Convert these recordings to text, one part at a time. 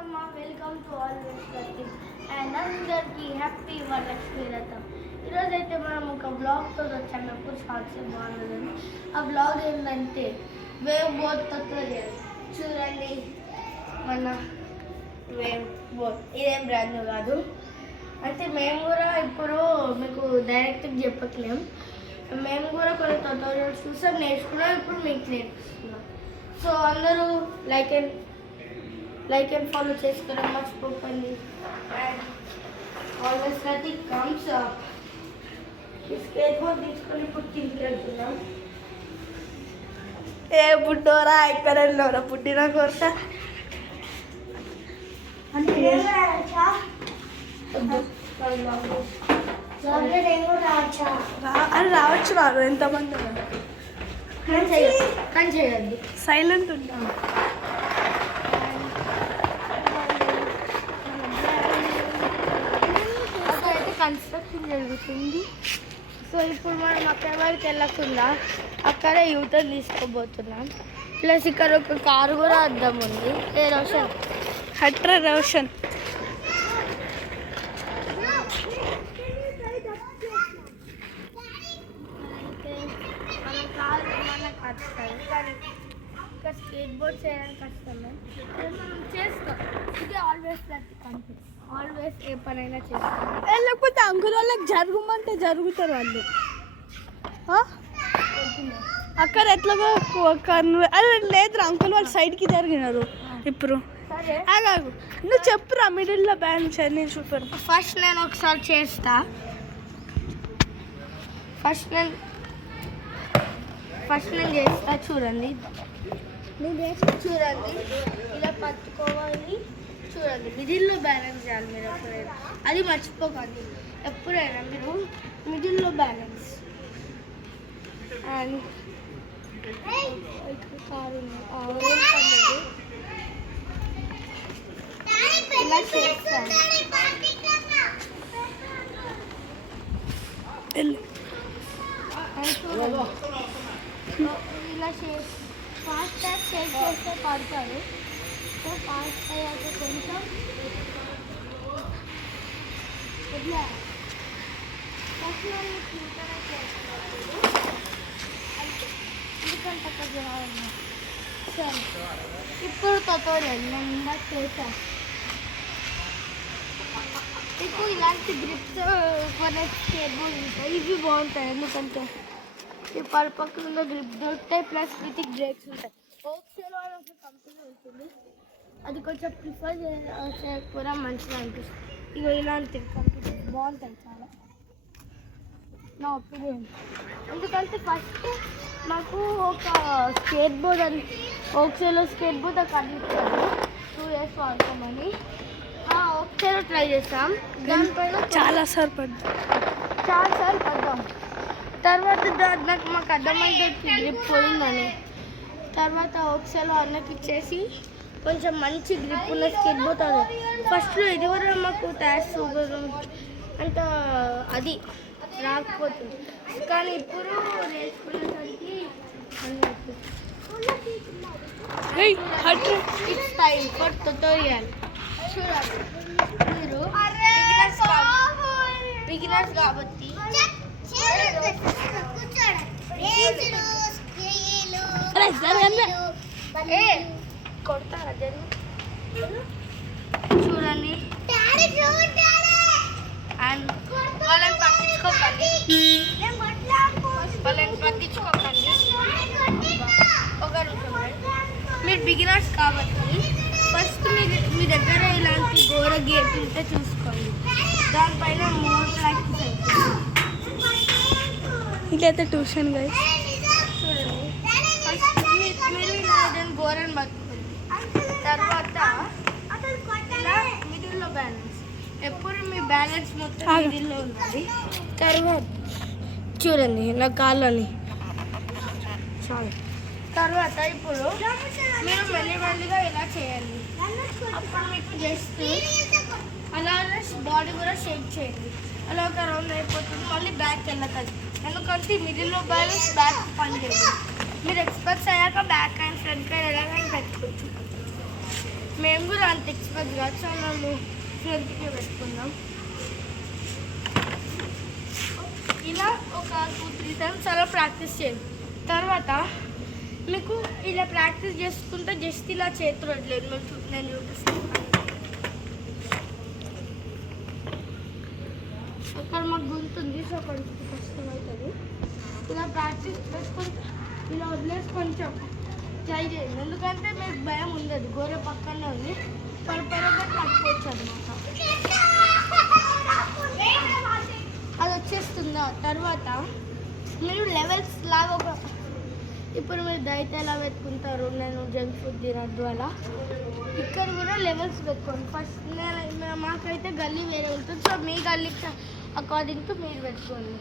అమ్మ, welcome to always Lucky's and అందరికీ happy Varalakshmi రథం. ఈరోజు అయితే మనం ఒక బ్లాగ్తో వచ్చాము. షార్ట్స్ బాగుంటుందని ఆ బ్లాగ్ ఏంటంటే వేవ్ బోట్ ట్యుటోరియల్. చూడండి మన వేవ్ బోట్, ఇదేం బ్రాండ్ కాదు. అయితే మేము కూడా ఇప్పుడు మీకు డైరెక్ట్గా చెప్పట్లేము, మేము కూడా కొన్ని ట్యుటోరియల్స్ చూసాం, నేర్చుకున్నాం, ఇప్పుడు మీకు నేర్పిస్తున్నాం. సో అందరూ లైక్ అండ్ ఫాలో చేసుకోవడం మర్చిపోకండి. And always nothing comes up. ఈ స్కేట్ బోర్డ్ తీసుకొని ఇప్పుడు కిందికి వెళ్తున్నాం. ఏ బుడ్డోరా ఇక్కడ వెళ్ళోరా పుట్టిన కొరత అంటే అని రావచ్చు రాదు ఎంతమంది కానీ చేయద్దు, సైలెంట్ ఉంటాం. అక్కడైతే కన్స్ట్రక్షన్ జరుగుతుంది. సో ఇప్పుడు మనం అక్కడ వరకు వెళ్ళకుండా అక్కడే యూటర్న్ తీసుకోబోతున్నాం. ప్లస్ ఇక్కడ ఒక కారు కూడా అద్దం ఉంది. ఏ రోషన్ హట్రా రోషన్ మన కారు మనకు వస్తుంది, కానీ ఇంకా స్కేట్ బోర్డ్ చేయడానికి కష్టమే. మనం చేస్తాం. ఇది ఆల్వేస్ కనిపిస్తుంది. ఆల్వేస్ ఏ పనైనా చేస్తాం. లేకపోతే అంకుల్ వాళ్ళకి జరుగుమంటే జరుగుతారు వాళ్ళు. అక్కడ ఎట్లాగో అదే లేదు అంకుల్ వాళ్ళు సైడ్కి జరిగినారు. ఇప్పుడు సరే ఆగాగు, నువ్వు చెప్పురా మిడిల్లో బ్యాలెన్స్ అని చూపారు. ఫస్ట్ నేను ఒకసారి చేస్తా. ఫస్ట్ నేను చేస్తా. చూడండి ఇలా పట్టుకోవాలి. చూడండి మిడిల్లో బ్యాలెన్స్ చేయాలి మీరు ఎప్పుడైనా, అది మర్చిపోకండి. ఎప్పుడైనా మీరు మిడిల్లో బ్యాలెన్స్. అండ్ కారు ఇలా చేస్తాను. ఇలా చేసి ఫాస్ట్ ట్యాగ్ చేస్తే పడతారు. సో ఫాస్ట్ అయ్యాక కొంచెం ఇట్లా ఫస్ట్ ఎందుకంటే సరే ఇప్పుడు ట్యుటోరియల్ నేను ఇందాక చేశాను. ఇప్పుడు ఇలాంటి గ్రిప్స్ కొన్ని స్కేట్ బోర్డ్ ఉంటాయి, ఇవి బాగుంటాయి. ఎందుకంటే ఈ పర్పక్కన ఉన్న గ్రిప్ దొరుకుతాయి, ప్లస్ వీటికి బ్రేక్స్ ఉంటాయి. ఓక్సేలో అని ఒక కంపెనీ ఉంటుంది, అది కొంచెం ప్రిఫర్ చేయకపోవడం మంచిగా అనిపిస్తుంది. ఇగో ఇలాంటి కంపెనీ బాగుంటాయి చాలా, నా ఒపీనియన్. ఎందుకంటే ఫస్ట్ నాకు ఒక స్కేట్ బోర్డ్ అని ఓక్సేలో స్కేట్ బోర్డ్ అక్కడ అందించారు. 2 years వాడతామని ఓక్సేలో ట్రై చేస్తాం. దానిపైన చాలాసార్లు పడ్డాం. తర్వాత నాకు మాకు అర్థమైంది గ్రిప్ పోయిందని. తర్వాత ఓక్సేలో అన్నకి ఇచ్చేసి కొంచెం మంచి గ్రిప్ ఉన్న స్కేట్ బోర్డ్ అది ఫస్ట్లో ఇది కూడా మాకు ట్యాక్స్ అంత అది రాకపోతుంది, కానీ ఇప్పుడు నేర్చుకునేసరికి ఇట్స్ టైం ఫర్ ట్యుటోరియల్. చూడాలి మీరు బిగినర్స్ కాబట్టి కొడతారా జరుగు. చూడండి అండ్ వాళ్ళని పట్టించుకోకండి. ఒక నిమిషం, మీరు బిగినర్స్ కాబట్టి ఫస్ట్ మీ దగ్గర ఇలాంటి గోడ గేట్ ఉంటే చూసుకోండి. దానిపైన మోర్ ప్రాక్టీస్ అవుతుంది. ఇదైతే ట్యూషన్ గైస్. చూడండి ఫస్ట్ మీరు ఇలా ఏదైనా గోరని పట్టుకోండి. తర్వాత ఇలా మిడిల్లో బ్యాలెన్స్, ఎప్పుడు మీ బ్యాలెన్స్ మొత్తం మిడిల్లో ఉంటుంది. తర్వాత చూడండి నా కాళ్ళని చాలు. తర్వాత ఇప్పుడు మీరు మెల్లిగా ఇలా చేయండి. అప్పుడు మీకు జస్ట్ అలా బాడీ కూడా షేక్ చేయండి. అలా ఒక రౌండ్ అయిపోతుంది. మళ్ళీ బ్యాక్ వెళ్ళకండి, ఎందుకంటే మిడిల్లో బ్యాలెన్స్ బ్యాక్ పని చేయండి. మీరు ఎక్స్పర్ట్స్ అయ్యాక బ్యాక్ అండ్ ఫ్రంట్ హ్యాండ్ ఎలాగైనా పెట్టుకోవచ్చు. మేము కూడా అంత ఎక్స్పర్ట్ కాదు, సో మేము ఫ్రంట్కి పెట్టుకుందాం. ఇలా ఒక 2-3 టైమ్స్ అలా ప్రాక్టీస్ చేయండి. తర్వాత మీకు ఇలా ప్రాక్టీస్ చేసుకుంటే జస్ట్ ఇలా చేతులు వదిలేదు. నేను చూపిస్తాను. అక్కడ మాకు గుంతుంది, సో కొంచెం కష్టం అవుతుంది. ఇలా ప్రాక్టీస్ చేసుకుంటే ఇలా వదిలేసి కొంచెం ట్రై చేయండి. ఎందుకంటే మీకు భయం ఉండదు, గోడ పక్కనే ఉంది, పరపరగా కట్టుకోవచ్చు అనమాట. అది వచ్చేస్తుందా. తర్వాత మీరు లెవెల్స్ లాగా ఇప్పుడు మీరు డైట్ ఎలా పెట్టుకుంటారు, నేను జంక్ ఫుడ్ తినద్దు అలా, ఇక్కడ కూడా లెవెల్స్ పెట్టుకోండి. ఫస్ట్ మాకైతే గల్లీ వేరే ఉంటుంది, సో మీ గల్లీకి అకార్డింగ్ టు మీరు పెట్టుకోండి.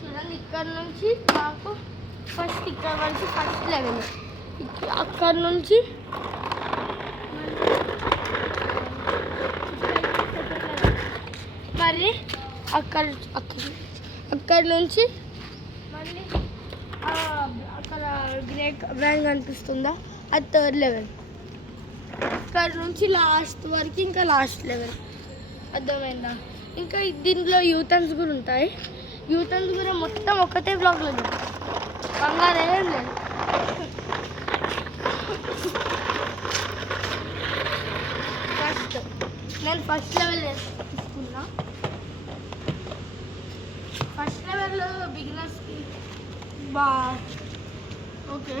చూడండి, ఇక్కడ నుంచి మాకు ఫస్ట్ ఇక్కడ వరకు ఫస్ట్ లెవెల్, అక్కడ నుంచి మళ్ళీ అక్కడ నుంచి మళ్ళీ అక్కడ గ్రే బ్రాండ్ కనిపిస్తుందా, అది 3rd లెవెల్. అక్కడ నుంచి లాస్ట్ వరకు ఇంకా లాస్ట్ లెవెల్. అర్థమైందా? ఇంకా దీంట్లో యూటర్న్స్ కూడా ఉంటాయి. యూటర్న్స్ కూడా మొత్తం ఒకటే బ్లాక్లో బంగారం ఏం లేదు. నేను ఫస్ట్ లెవెల్ తీసుకున్నా. ఫస్ట్ లెవెల్లో బిగినర్స్కి ఓకే.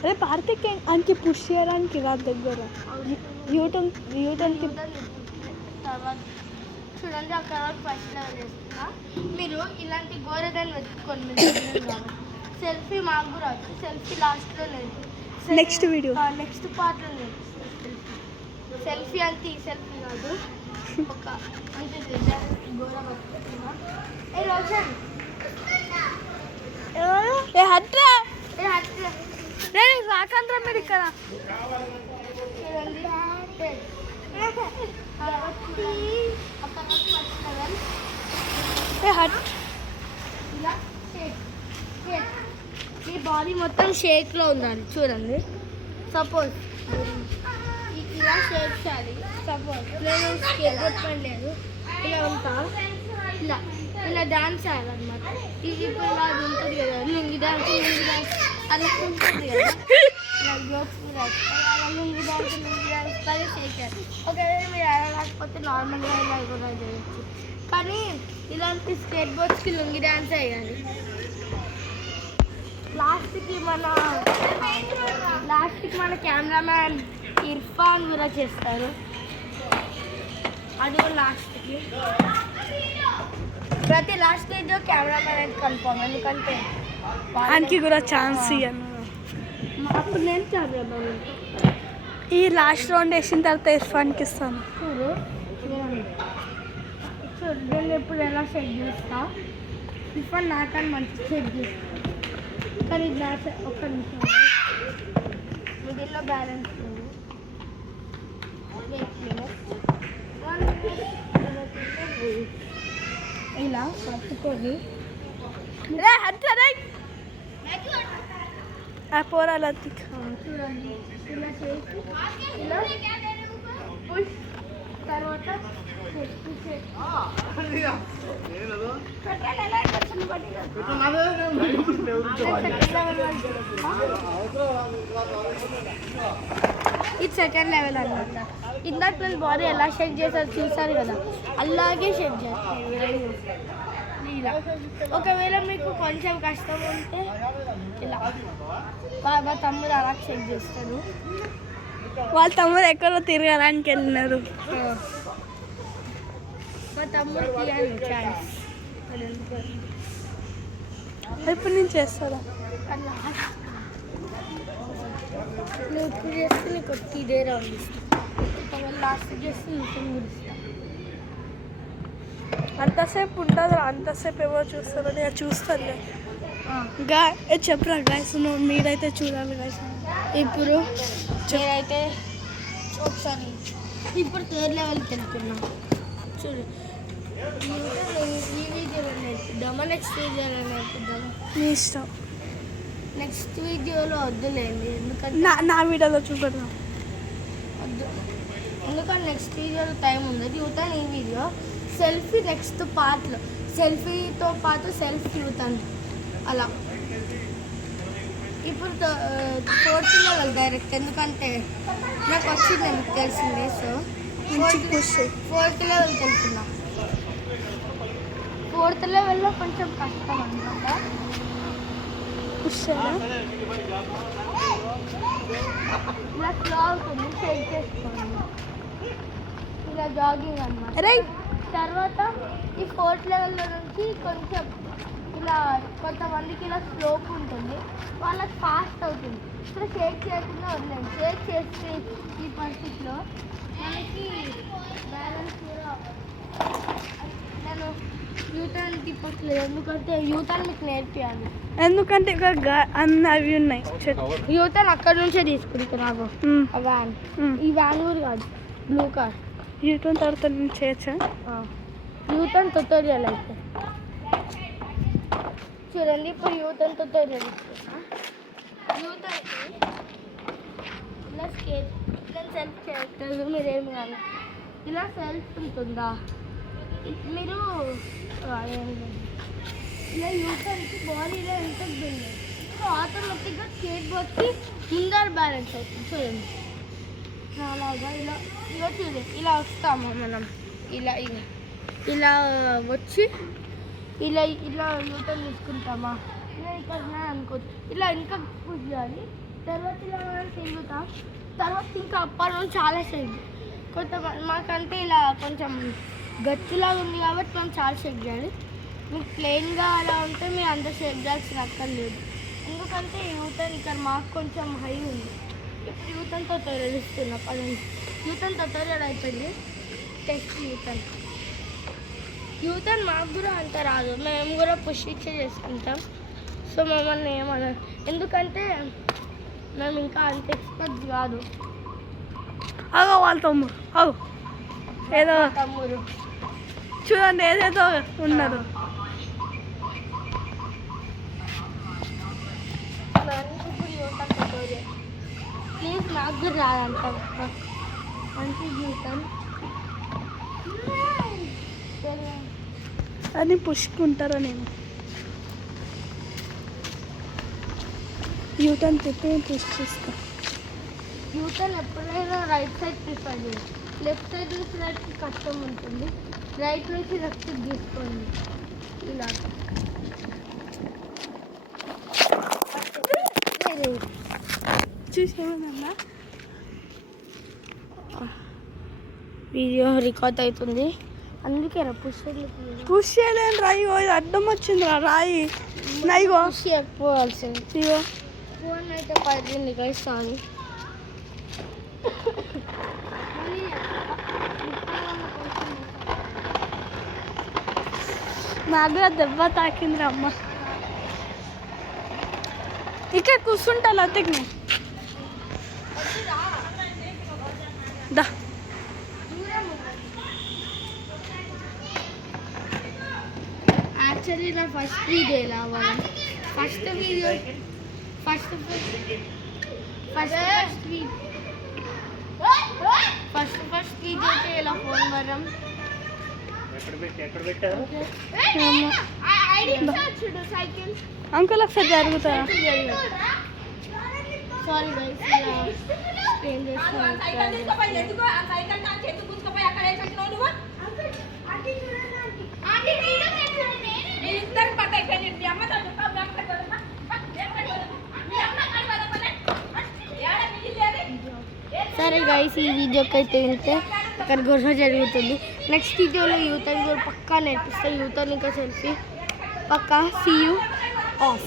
అదే పార్కింగ్ అంకి పుష్ చేయడానికి రాదు దగ్గర యూటర్న్కి. తర్వాత చూడండి, అక్కడ ఫస్ట్ లెవెల్ వేస్తున్నా. మీరు ఇలాంటి గోరదాన్ని వెతుక్కోండి. మీరు సెల్ఫీ మాకు కూడా వచ్చు. సెల్ఫీ లాస్ట్లో లేదు, నెక్స్ట్ వీడియో నెక్స్ట్ పార్ట్లో లేదు. సెల్ఫీ అంటే ఈ సెల్ఫీ కాదు, ఒక అంటే గోర పట్టుకుంటున్నా. ఏ రోషన్, రాకండ్రా మీరు ఇక్కడ. చూడండి, ఇలా మీ బాడీ మొత్తం షేక్లో ఉండాలి. చూడండి, సపోజ్ ఇలా షేక్ చేయాలి. సపోజ్ నేను స్కేట్ లేదు, ఇలా ఉంటా, ఇలా ఇలా డాన్స్ చేయాలన్నమాట. ఇది ఇప్పుడు ఇలా ఉంటుంది కదా, లింగి డాన్స్ అలా ఉంటుంది కదా, ఇలా జోక్స్ లింగి డాన్స్ లాగా షేక్ చేయాలి. ఒకవేళ మీరు ఆడలేకపోతే నార్మల్గా ఇలా కూడా చేయొచ్చు. కానీ ఇలాంటి స్కేట్ బోర్డ్స్కి లుంగి డాన్స్ వేయాలి. లాస్ట్కి మన కెమెరామ్యాన్ ఇర్ఫాన్ కూడా చేస్తారు. అది కూడా లాస్ట్కి, ప్రతి లాస్ట్ వీడియో కెమెరామ్యాన్ అయితే కన్ఫర్మ్. ఎందుకంటే ఆయనకి కూడా ఛాన్స్ ఇవ్వను. అప్పుడు నేను కెమెరామ్యాన్. ఈ లాస్ట్ రౌండ్ వేసిన తర్వాత ఇర్ఫాన్కి ఇస్తాను. చూడు నేను ఎప్పుడు ఎలా సెట్ చేస్తా. ఇర్ఫాన్ నాకని మంచి సెట్ చేస్తా. కానీ నా ఒక్క నిమిషం, మిడిల్లో బ్యాలెన్స్ లేదు. ఇలా పట్టుకొని పోరాల చూడండి, ఇలా చేసి ఇలా పుష్, తర్వాత ఇది సెకండ్ లెవెల్ అనమాట. ఇందాక నేను బాడీ ఎలా షేక్ చేశారు చూసారు కదా, అలాగే షేక్ చేస్తాను ఇలా. ఒకవేళ మీకు కొంచెం కష్టం ఉంటే ఇలా మా తమ్ముడు అలా షేక్ చేస్తాడు. వాళ్ళ తమ్ముడు ఎక్కడో తిరగడానికి వెళ్ళినారు. మా తమ్ముడికి ఛాన్స్ ఎప్పటి నుంచి చేస్తారా? నువ్వు ఇప్పుడు చేస్తే నీకు ఇదే రౌండ్ ఇస్తాను. ఒకవేళ లాస్ట్ చేస్తే నీకు ఇస్తాను. అంతసేపు ఉంటుంది, అంతసేపు ఎవరు చూస్తారు? నేను చూస్తాను. చెప్పరా గాయస్, మీరైతే చూడాలి గాయస్. ఇప్పుడు నేనైతే ఒకసారి ఇప్పుడు 3rd లెవెల్కి వెళ్తున్నాం. చూడు, ఈ వీడియోలో నేర్పిద్దామా, నెక్స్ట్ వీడియోలో నేర్పిద్దామా? మీ ఇష్టం. నెక్స్ట్ వీడియోలో వద్దులేండి, ఎందుకంటే నా వీడియోలో చూపెడదాం. ఎందుకంటే నెక్స్ట్ వీడియోలో టైం ఉంది యూటర్న్ ఈ వీడియో సెల్ఫీ నెక్స్ట్ పార్ట్లో సెల్ఫీతో పాటు సెల్ఫ్ యూటర్న్ అలా ఇప్పుడు 4th లెవెల్ డైరెక్ట్ ఎందుకంటే నాకు వచ్చింది మీకు తెలిసిందే సో 4th లెవెల్ తెలుసున్నా 4th లెవెల్లో కొంచెం కష్టం అనమాట ఇలా స్లో అవుతుంది చెక్ చేసుకోండి ఇలా జాగింగ్ అన్నమాట తర్వాత ఈ 4th లెవెల్లో నుంచి కొంచెం ఇలా కొంతమందికి ఇలా స్లోప్ ఉంటుంది వాళ్ళకి ఫాస్ట్ అవుతుంది ఇప్పుడు షేక్ చేయకుండా వదిలేదు షేక్ చేస్తే ఈ పరిస్థితిలో మనకి బ్యాలెన్స్ కూడా నేను యూటర్న్ తిప్పట్లేదు ఎందుకంటే యూటర్న్ మీకు నేర్పియాలి ఎందుకంటే ఇక్కడ అన్ని అవి ఉన్నాయి యూటర్న్ అక్కడ నుంచే తీసుకుంటాను నాకు ఆ వ్యాన్ ఈ వ్యాన్ కూడా కాదు బ్లూ కార్ యూటర్న్ తర్వాత నేను చేయొచ్చా యూటర్న్ ట్యుటోరియల్ అయితే చూడండి ఇప్పుడు యూటర్న్ ట్యుటోరియల్ యూటర్న్ ఇలా స్కేట్ ఇలా సెల్ఫ్ చేయట్లేదు మీరేమి కాదు ఇలా సెల్ఫ్ ఉంటుందా మీరు ఇలా యూటర్న్కి బాడీలో ఎంత బిల్డ్ సో ఆటోమేటిక్గా స్కేట్ బోర్డ్కి ముందర బ్యాలెన్స్ అవుతుంది చూడండి అలాగా ఇలా ఇలా చూడండి ఇలా వస్తాము మనం ఇలా ఇలా ఇలా వచ్చి ఇలా ఇలా యూటర్న్ తీసుకుంటామా ఇలా ఇక్కడ అనుకోవచ్చు ఇలా ఇంకా పుష్ చేయాలి తర్వాత ఇలా మనం తిరుగుతాం తర్వాత ఇంకా అప్పట్లో చాలా షేక్ కొంతమంది మాకంటే ఇలా కొంచెం గట్టిలాగా ఉంది కాబట్టి మనం చాలా షేక్ చేయాలి మీకు ప్లెయిన్గా అలా ఉంటే మీరు అంత షేక్ చేయాల్సిన అక్కర్లేదు ఎందుకంటే యూటర్న్ ఇక్కడ మాకు కొంచెం హై ఉంది ఇప్పుడు యూటర్న్ ట్యుటోరియల్ ఇస్తున్నా పదండి యూటర్న్ ట్యుటోరియల్ అయిపోయింది టెస్ట్ యూటర్న్ మాకు కూడా అంత రాదు మేము కూడా పుష్ ఇచ్చే చేసుకుంటాం సో మమ్మల్ని ఏమన్నా ఎందుకంటే మేము ఇంకా అంత ఎక్స్పర్ట్ కాదు అగో వాళ్ళ తమ్ముడు అవు ఏదో తమ్ముడు చూడండి ఏదేదో ఉన్నారు ప్లీజ్ నాకు కూడా రాదంట మంచి యూటర్న్ అని పుష్కుంటారా నేను యూటర్న్ తిప్పి పుష్ చేస్తా యూటర్న్ ఎప్పుడైనా రైట్ సైడ్ ప్రిఫర్ చేయాలి లెఫ్ట్ సైడ్ నుంచి రైట్కి కష్టం ఉంటుంది రైట్ నుంచి లెఫ్ట్కి తీసుకోండి ఇలా చూసేమన్నా వీడియో రికార్డ్ అవుతుంది అందుకే పుష్ చేయలేని రాయి అడ్డం వచ్చింది రాయి నైగో పుష్ ఎక్కువాల్సింది ఇగో ఫోన్ అయితే పడింది సారీ నాకు కూడా దెబ్బ తాకింది అమ్మ ఇక్కడ కూర్చుంటా లతకి దా యాక్చువల్లీ నా ఫస్ట్ వీడియో ఎలా అవ్వాలి ఫస్ట్ వీడియో ఎలా ఫోన్ వరం అంకుల్ ఒకసారి జరుగుతా సారీ గైస్ ఏం సరే గైస్ ఈ వీడియోకి అయితే వెళ్తే అక్కడ గొడవ జరుగుతుంది నెక్స్ట్ వీడియోలో యూటర్న్ కూడా పక్కా నేర్పిస్తే యూటర్న్ ఇంకా సెల్ఫీ పక్కా సీ యూ ఆఫ్